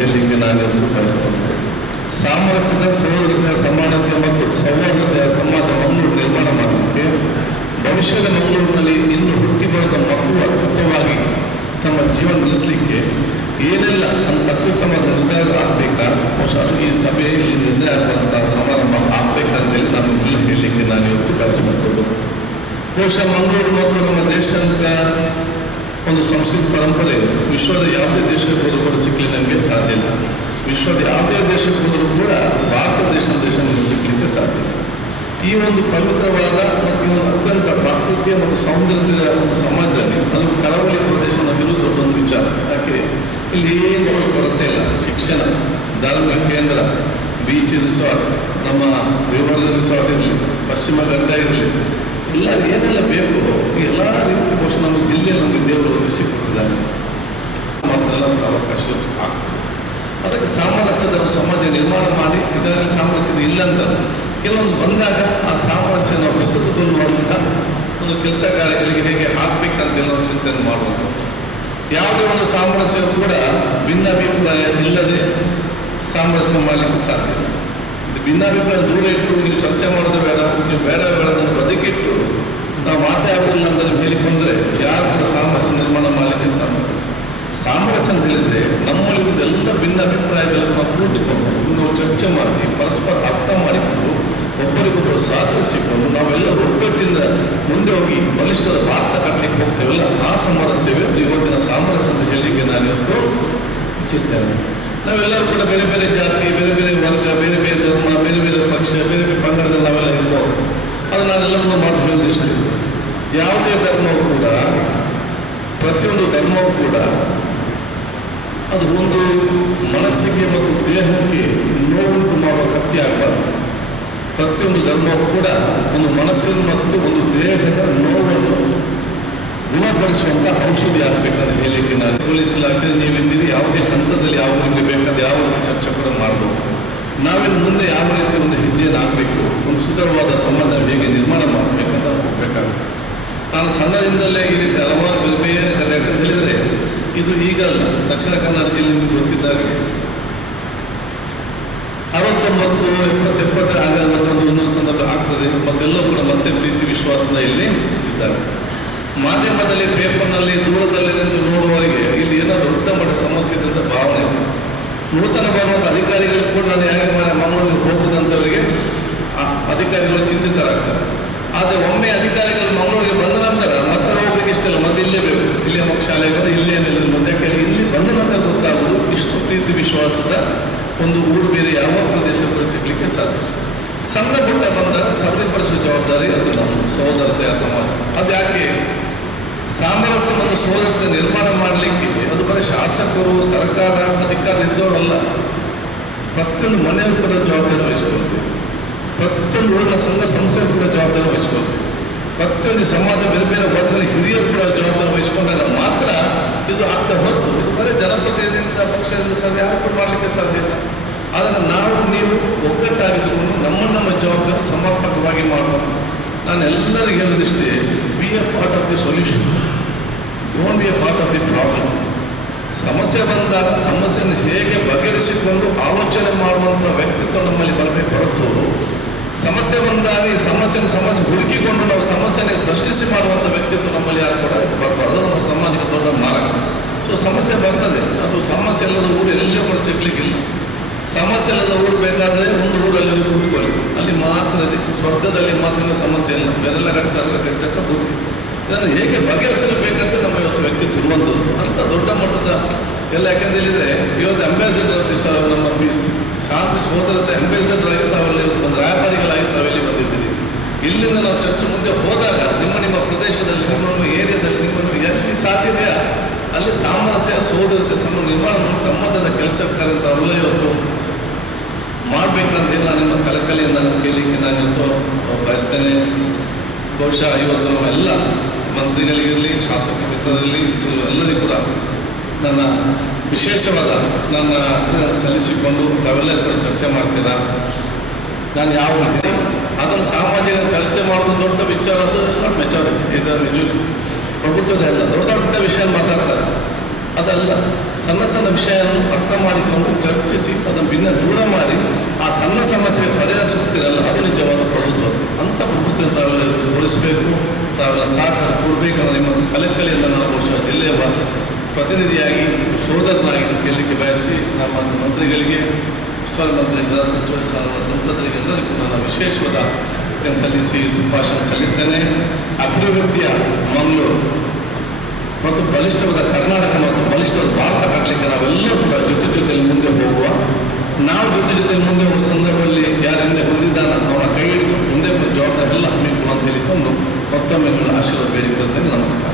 ಹೇಳಲಿಕ್ಕೆ ನಾನು ಬಯಸ್ತೇನೆ. ಸಾಮರಸ್ಯದ, ಸಹೋದರತೆಯ, ಸಮಾನತೆ ಮತ್ತು ಸೌಹಾರ್ದತೆಯ ಸಮಾಜವನ್ನು ನಿರ್ಮಾಣ ಮಾಡಲಿಕ್ಕೆ ಭವಿಷ್ಯದ ಮಂಗಳೂರಿನಲ್ಲಿ ಇನ್ನು ಹುಟ್ಟಿ ಬರೆದ ಮಕ್ಕಳು ಅತ್ಯುತ್ತಮವಾಗಿ ತಮ್ಮ ಜೀವನ ನಡೆಸಲಿಕ್ಕೆ ಏನೆಲ್ಲ ಅತ್ಯುತ್ತಮ ನಿರ್ಧಾರ ಆಗಬೇಕಾ, ಬಹುಶಃ ಈ ಸಭೆಯಲ್ಲಿ ನಿರ್ಣಯ ಆಗುವಂತಹ ಸಮಾರಂಭ ಆಗಬೇಕಂತೇಳಿ ನಾನು ಇಲ್ಲ ಹೇಳಲಿಕ್ಕೆ ನಾನು ಇವತ್ತು ಬಯಸುವಂಥದ್ದು. ಬಹುಶಃ ಮಂಗಳೂರು ಮತ್ತು ನಮ್ಮ ದೇಶದ ಒಂದು ಸಂಸ್ಕೃತಿ ಪರಂಪರೆ ವಿಶ್ವದ ಯಾವುದೇ ದೇಶಕ್ಕೆ ಹೋದರೂ ಕೂಡ ಸಿಕ್ಕಲಿಕ್ಕೆ ನಮಗೆ ಸಾಧ್ಯ ಇಲ್ಲ. ವಿಶ್ವದ ಯಾವುದೇ ದೇಶಕ್ಕೆ ಹೋದರೂ ಕೂಡ ಭಾರತ ದೇಶ ಸಿಕ್ಕಲಿಕ್ಕೆ ಸಾಧ್ಯ ಇಲ್ಲ. ಈ ಒಂದು ಪವಿತ್ರವಾದ ಮತ್ತು ಈ ಒಂದು ಅತ್ಯಂತ ಪ್ರಾಕೃತಿಕ ಮತ್ತು ಸೌಂದರ್ಯದ ಒಂದು ಸಮಾಜದಲ್ಲಿ ಅದು ಕರಾವಳಿ ಪ್ರದೇಶ ನಮಗಿರುವುದು ದೊಡ್ಡೊಂದು ವಿಚಾರ. ಯಾಕೆ ಇಲ್ಲಿ ಏನು ಕೊರತೆ ಇಲ್ಲ. ಶಿಕ್ಷಣ, ಧಾರ್ಮಿಕ ಕೇಂದ್ರ, ಬೀಚ್ ರಿಸಾರ್ಟ್, ನಮ್ಮ ವಿವರ್ಗ ರಿಸಾರ್ಟ್ ಇರಲಿ, ಪಶ್ಚಿಮ ಘಟ್ಟ ಇರಲಿ, ಎಲ್ಲ ಏನೆಲ್ಲ ಬೇಕು ಎಲ್ಲ ರೀತಿ ಬಹುಶಃ ನಮ್ಮ ಜಿಲ್ಲೆಯಲ್ಲಿ ನಮಗೆ ದೇವರು ಒದಗಿಸಿಕೊಟ್ಟಿದ್ದಾನೆ. ಮಾತ್ರ ಅವಕಾಶ ಆಗ್ತದೆ. ಅದಕ್ಕೆ ಸಾಮರಸ್ಯದ ಒಂದು ಸಮಾಜ ನಿರ್ಮಾಣ ಮಾಡಿ, ಇದರಲ್ಲಿ ಸಾಮರಸ್ಯದ ಇಲ್ಲ ಅಂತ ಕೆಲವೊಂದು ಬಂದಾಗ ಆ ಸಾಮರಸ್ಯ ನಾವು ಬೆಸೆದುಕೊಳ್ಳುವಂಥ ಒಂದು ಕೆಲಸ ಕಾರ್ಯಗಳಿಗೆ ಹೇಗೆ ಹಾಕಬೇಕಂತೆಲ್ಲ ನಾವು ಚಿಂತನೆ ಮಾಡುವಂಥದ್ದು. ಯಾವುದೇ ಒಂದು ಸಾಮರಸ್ಯ ಕೂಡ ಭಿನ್ನಾಭಿಪ್ರಾಯ ಇಲ್ಲದೆ ಸಾಮರಸ್ಯ ಮಾಡಲಿಕ್ಕೆ ಸಾಧ್ಯ ಇಲ್ಲ. ಭಿನ್ನಾಭಿಪ್ರಾಯ ದೂರ ಇಟ್ಟು ನೀವು ಚರ್ಚೆ ಮಾಡೋದು ಬೇಡ, ನೀವು ಬೇಡ ಅದನ್ನು ಬದುಕಿಟ್ಟು ನಾವು ಮಾತಾಡೋದಿಲ್ಲ ಅಂತ ಹೇಳಿಕೊಂಡ್ರೆ ಯಾರು ಕೂಡ ಸಾಮರಸ್ಯ ನಿರ್ಮಾಣ ಮಾಡಲಿಕ್ಕೆ ಸಾಧ್ಯ. ಸಾಮರಸ್ಯ ಅಂತ ಹೇಳಿದ್ರೆ ನಮ್ಮಲ್ಲಿ ಎಲ್ಲ ಭಿನ್ನಾಭಿಪ್ರಾಯಗಳನ್ನು ನಾವು ಕೂಡಿಕೊಂಡು ನಾವು ಚರ್ಚೆ ಮಾಡಿ ಪರಸ್ಪರ ಅರ್ಥ ಮಾಡಿಕೊಂಡು ಒಬ್ಬರಿಗೊಬ್ಬರು ಸಹಕರಿಸಿಕೊಂಡು ನಾವೆಲ್ಲ ಒಗ್ಗಟ್ಟಿಂದ ಮುಂದೆ ಹೋಗಿ ಬಲಿಷ್ಠದ ಭಾರತ ಕಟ್ಟಲಿಕ್ಕೆ ಹೋಗ್ತೇವಲ್ಲ, ಆ ಸಾಮರಸ್ಯವೇ ಇವತ್ತಿನ ಸಾಮರಸ್ಯ ಅಂತ ಹೇಳಲಿಕ್ಕೆ ನಾನು ಇವತ್ತು ಇಚ್ಛಿಸ್ತೇನೆ. ನಾವೆಲ್ಲರೂ ಕೂಡ ಬೇರೆ ಬೇರೆ ಜಾತಿ, ಬೇರೆ ಬೇರೆ ವರ್ಗ, ಬೇರೆ ಬೇರೆ ಧರ್ಮ, ಬೇರೆ ಬೇರೆ ಪಕ್ಷ, ಬೇರೆ ಬೇರೆ ಪಂಗಡದಲ್ಲಿ ನಾವೆಲ್ಲ ಇರ್ಬೋದು. ಅದು ನಾನೆಲ್ಲರೂ ಮಾಡಬಹುದು. ಇಷ್ಟೇ, ಯಾವುದೇ ಧರ್ಮವೂ ಕೂಡ, ಪ್ರತಿಯೊಂದು ಧರ್ಮವೂ ಕೂಡ ಅದು ಒಂದು ಮನಸ್ಸಿಗೆ ಮತ್ತು ದೇಹಕ್ಕೆ ನೋವುಂಟು ಮಾಡುವ ಕತ್ತಿ ಆಗಬಾರ್ದು. ಪ್ರತಿಯೊಂದು ಧರ್ಮವೂ ಕೂಡ ಒಂದು ಮನಸ್ಸಿನ ಮತ್ತು ಒಂದು ದೇಹದ ನೋವನ್ನು ಗುಣಪಡಿಸುವಂಥ ಔಷಧಿ ಆಗಬೇಕಂತ ಹೇಳಲಿಕ್ಕೆ ನಾನು ಪೊಲೀಸ್ ಇಲಾಖೆ ನೀವಿದ್ದೀರಿ. ಯಾವುದೇ ಹಂತದಲ್ಲಿ ಯಾವ ನಿಮಗೆ ಬೇಕಾದ ಯಾವ ಚರ್ಚೆ ಕೂಡ ಮಾಡ್ಬೋದು. ನಾವಿನ್ನು ಮುಂದೆ ಯಾವ ರೀತಿ ಒಂದು ಹೆಜ್ಜೆಯನ್ನು ಹಾಕಬೇಕು, ಒಂದು ಸುಂದರವಾದ ಸಂಬಂಧ ಹೇಗೆ ನಿರ್ಮಾಣ ಮಾಡಬೇಕಂತ ಹೋಗಬೇಕಾಗುತ್ತೆ. ನಾನು ಸಣ್ಣದಿಂದಲೇ ಈ ರೀತಿ ಹಲವಾರು ಬೇರೆ ಕಥೆ ಹೇಳಿದರೆ ಇದು ಈಗಲ್ಲ. ದಕ್ಷಿಣ ಕನ್ನಡ ಜಿಲ್ಲೆ ನಿಮಗೆ ಗೊತ್ತಿದ್ದಾಗೆ 69, 70 ಆಗಾಗ ಒಂದೊಂದು ಸಂದರ್ಭ ಆಗ್ತದೆ. ಮತ್ತೆಲ್ಲೂ ಕೂಡ ಮತ್ತೆ ಪ್ರೀತಿ ವಿಶ್ವಾಸದ ಇಲ್ಲಿ ಇದ್ದಾರೆ. ಮಾಧ್ಯಮದಲ್ಲಿ, ಪೇಪರ್ನಲ್ಲಿ, ದೂರದಲ್ಲಿ ನಿಂತು ನೋಡುವವರಿಗೆ ಇಲ್ಲಿ ಏನೋ ದೊಡ್ಡ ಮಟ್ಟ ಸಮಸ್ಯೆ ಇದೆ ಅಂತ ಭಾವನೆ ಇದೆ. ನೂತನ ಬರುವಂಥ ಅಧಿಕಾರಿಗಳು ಕೂಡ ನಾನು ಯಾಕೆ ಮಂಗಳೂರಿಗೆ ಹೋಗುದಂಥವರಿಗೆ ಅಧಿಕಾರಿಗಳು ಚಿಂತಿತರಾಗ್ತಾರೆ. ಆದರೆ ಒಮ್ಮೆ ಅಧಿಕಾರಿಗಳು ಮಂಗಳೂರಿಗೆ ಬಂದ ನಂತರ ಮತ್ತೆ ಹೋಗ್ಲಿಕ್ಕೆ ಇಷ್ಟಲ್ಲ, ಮತ್ತೆ ಇಲ್ಲೇ ಬೇಕು, ಇಲ್ಲೇ ಮಕ್ಕ ಶಾಲೆಗಳು ಇಲ್ಲೇ ಮುಂದೆ ಇಲ್ಲಿ ಬಂದ ನಂತರ ಗೊತ್ತಾಗುವುದು ಇಷ್ಟು ಪ್ರೀತಿ ವಿಶ್ವಾಸದ ಒಂದು ಊರು ಬೇರೆ ಯಾವ ಪ್ರದೇಶದಲ್ಲಿ ಸಿಗಲಿಕ್ಕೆ ಸಾಧ್ಯ. ಸಣ್ಣ ಪುಟ್ಟ ಬಂದಾಗ ಸಬಲೀಕರಿಸುವ ಜವಾಬ್ದಾರಿ ಅದು ನಮ್ಮ ಸಹೋದರತೆಯ ಸಮಾಜ. ಅದು ಯಾಕೆ ಸಾಮರಸ್ಯ ಮತ್ತು ಸಹೋದರತೆ ನಿರ್ಮಾಣ ಮಾಡಲಿಕ್ಕೆ ಅದು ಬರೀ ಶಾಸಕರು, ಸರ್ಕಾರ, ಅಧಿಕಾರ ಇದ್ದವರಲ್ಲ. ಪ್ರತಿಯೊಂದು ಮನೆಯವರು ಕೂಡ ಜವಾಬ್ದಾರಿ ವಹಿಸಿಕೊಳ್ತೀವಿ. ಪ್ರತಿಯೊಂದು ಊರಿನ ಸಂಘ ಸಂಸ್ಥೆಗಳು ಕೂಡ ಜವಾಬ್ದಾರಿ ವಹಿಸಿಕೊಳ್ತೀವಿ. ಪ್ರತಿಯೊಂದು ಸಮಾಜ ಬೇರೆ ಬೇರೆ ವರ್ಗದಲ್ಲಿ ಹಿರಿಯರು ಕೂಡ ಜವಾಬ್ದಾರಿ ವಹಿಸಿಕೊಂಡಾಗ ಮಾತ್ರ ಇದು ಆಗ್ತಾ ಹೊರತು ಇದು ಬರೀ ಜನಪ್ರತಿನಿಧಿಯಿಂದ ಪಕ್ಷದಿಂದ ಸಾಧ್ಯ ಯಾರು ಕೂಡ ಮಾಡಲಿಕ್ಕೆ ಸಾಧ್ಯ ಇಲ್ಲ. ಆದರೆ ನಾವು ನೀವು ಒಗ್ಗಟ್ಟಾಗಿದ್ದುಕೊಂಡು ನಮ್ಮ ಜವಾಬ್ದಾರಿ ಸಮರ್ಪಕವಾಗಿ ಮಾಡಬೇಕು. ನಾನು ಎಲ್ಲರಿಗೂ ಹೇಳೋದಿಷ್ಟೇ, be a part of the solution, don't be a part of the problem. ಸಮಸ್ಯೆ ಬಂದಾಗ ಸಮಸ್ಯೆಯನ್ನು ಹೇಗೆ ಬಗೆಹರಿಸಿಕೊಂಡು ಆಲೋಚನೆ ಮಾಡುವಂಥ ವ್ಯಕ್ತಿತ್ವ ನಮ್ಮಲ್ಲಿ ಬರಬೇಕು ಹೊರತು ಸಮಸ್ಯೆ ಬಂದಾಗ ಈ ಸಮಸ್ಯೆ ಹುಡುಕಿಕೊಂಡು ನಾವು ಸಮಸ್ಯೆನ ಸೃಷ್ಟಿಸಿ ಮಾಡುವಂಥ ವ್ಯಕ್ತಿತ್ವ ನಮ್ಮಲ್ಲಿ ಯಾರು ಕೂಡ ಬರಬಾರ್ದು. ನಮ್ಮ ಸಮಾಜಕ್ಕೆ ದೊಡ್ಡ ಮಾರ್ಗ. ಸೊ ಸಮಸ್ಯೆ ಬರ್ತದೆ, ಅದು ಸಮಸ್ಯೆ ಇಲ್ಲದ ಊರು ಎಲ್ಲಿಯೂ ಕೂಡ ಸಿಗ್ಲಿಕ್ಕಿಲ್ಲ. ಸಮಸ್ಯೆ ಇಲ್ಲದ ಊರು ಬೇಕಾದರೆ ಒಂದು ಊರಲ್ಲಿ ಕೂತ್ಕೊಳ್ಳಿ, ಅಲ್ಲಿ ಮಾತ್ರ ಸ್ವರ್ಗದಲ್ಲಿ ಮಾತ್ರ ಸಮಸ್ಯೆ ಇಲ್ಲ, ಬೇರೆಲ್ಲ ಕಡೆ ಸರ್ಕಾರ ಕೆಟ್ಟ ಬುದ್ಧಿ. ಇದನ್ನು ಹೇಗೆ ಬಗೆಹರಿಸಲು ಬೇಕಂತ ನಮ್ಮ ಇವತ್ತು ವ್ಯಕ್ತಿತ್ವ ಇರುವಂಥದ್ದು ಅಂತ ದೊಡ್ಡ ಮಟ್ಟದ ಎಲ್ಲ. ಯಾಕೆಂದ್ರೆ ಹೇಳಿದರೆ ಇವತ್ತು ಅಂಬಾಸಿಡರ್ ನಮ್ಮ ಪೀಸ್ ಶಾಂತಿ ಸೋದರತೆ ಅಂಬಾಸಿಡರ್ ಆಗಿ ತಾವಲ್ಲಿ ಒಂದು ರಾಯಭಾರಿಗಳಾಗಿ ತಾವೆಲ್ಲಿ ಬಂದಿದ್ದೀರಿ. ಇಲ್ಲಿಂದ ನಾವು ಚರ್ಚೆ ಮುಂದೆ ಹೋದಾಗ ನಿಮ್ಮ ಪ್ರದೇಶದಲ್ಲಿ, ನಿಮ್ಮ ಏರಿಯಾದಲ್ಲಿ, ನಿಮ್ಮನ್ನು ಎಲ್ಲಿ ಸಾಧ್ಯತೆಯಾ ಅಲ್ಲಿ ಸಾಮರಸ್ಯ, ಸೋದರತೆ ನಿರ್ಮಾಣ ಮಾಡಿ ತಮ್ಮದಾದ ಕೆಲಸಕ್ಕಾದಂಥ ಅವಲ್ಲ ಇವತ್ತು ಮಾಡಬೇಕಂತ ನಾನು ನಿಮ್ಮ ಕಳಕಳಿಯಿಂದ ನಾನು ಕೇಳಲಿಕ್ಕೆ ನಾನು ಇವತ್ತು ಬಯಸ್ತೇನೆ. ಬಹುಶಃ ಇವತ್ತು ನಮ್ಮೆಲ್ಲ ಮಂತ್ರಿಗಳಿಗಿರಲಿ, ಶಾಸಕ ಮಿತ್ರರಲ್ಲಿ ಎಲ್ಲರಿಗೂ ಕೂಡ ನನ್ನ ವಿಶೇಷವಾದ ನನ್ನ ಸಲ್ಲಿಸಿಕೊಂಡು ತಾವೆಲ್ಲರೂ ಕೂಡ ಚರ್ಚೆ ಮಾಡ್ತೀರಾ. ನಾನು ಯಾವ ಅದನ್ನು ಸಾಮಾಜಿಕ ಚರ್ಚೆ ಮಾಡೋದು ದೊಡ್ಡ ವಿಚಾರ, ಅದು ಸ್ಟಾರ್ಟ್ ಮೆಚಾರಿಟಿ ಇದರ ನಿಜವೂ ಪ್ರಭುತ್ವದ ಎಲ್ಲ ದೊಡ್ಡ ದೊಡ್ಡ ವಿಷಯ ಮಾತಾಡ್ತಾರೆ. ಅದಲ್ಲ, ಸಣ್ಣ ಸಣ್ಣ ವಿಷಯವನ್ನು ಅರ್ಥ ಮಾಡಿಕೊಂಡು ಕೇಳಬೇಕಂದ್ರೆ ನಿಮ್ಮ ಕಲೆಕಲೆಯಿಂದ ನಾನು ಬಹುಶಃ ಜಿಲ್ಲೆಯ ಪ್ರತಿನಿಧಿಯಾಗಿ ಸೋದರನಾಗಿ ಕೇಳಲಿಕ್ಕೆ ಬಯಸಿ ನಮ್ಮ ಮಂತ್ರಿಗಳಿಗೆ, ಉಸ್ತುವಾರಿ ಮಂತ್ರಿಗಳ ಸಚಿವ ಸಂಸದರಿಗೆ ಎಲ್ಲರಿಗೂ ನಾನು ವಿಶೇಷವಾದ ಸಲ್ಲಿಸಿ ಶುಭಾಶಯ ಸಲ್ಲಿಸ್ತೇನೆ. ಅಭಿವೃದ್ಧಿಯ ಮಂಗಳೂರು ಮತ್ತು ಬಲಿಷ್ಠವಾದ ಕರ್ನಾಟಕ ಮತ್ತು ಬಲಿಷ್ಠವಾದ ಭಾರತ ಕಟ್ಟಲಿಕ್ಕೆ ನಾವೆಲ್ಲರೂ ಕೂಡ ಜೊತೆಯಲ್ಲಿ ಮುಂದೆ ಹೋಗುವ. ನಾವು ಜೊತೆಯಲ್ಲಿ ಮುಂದೆ ಹೋಗುವ ಸಂದರ್ಭದಲ್ಲಿ ಯಾರಿಂದ ಹೊಂದಿದ್ದಾನ ಅವನ ಕೈ ಹಿಡಿದು ಮುಂದೆ ಜವಾಬ್ದಾರಿ ಎಲ್ಲ ಹಮ್ಮಿಕೊಳ್ಳುವ ಅಂತ ಹೇಳಿಕೊಂಡು ಮತ್ತೊಮ್ಮೆ ಆಶೀರ್ವಾದ ಬೇಡಿಕೊಳ್ಳುತ್ತೇನೆ. ನಮಸ್ಕಾರ.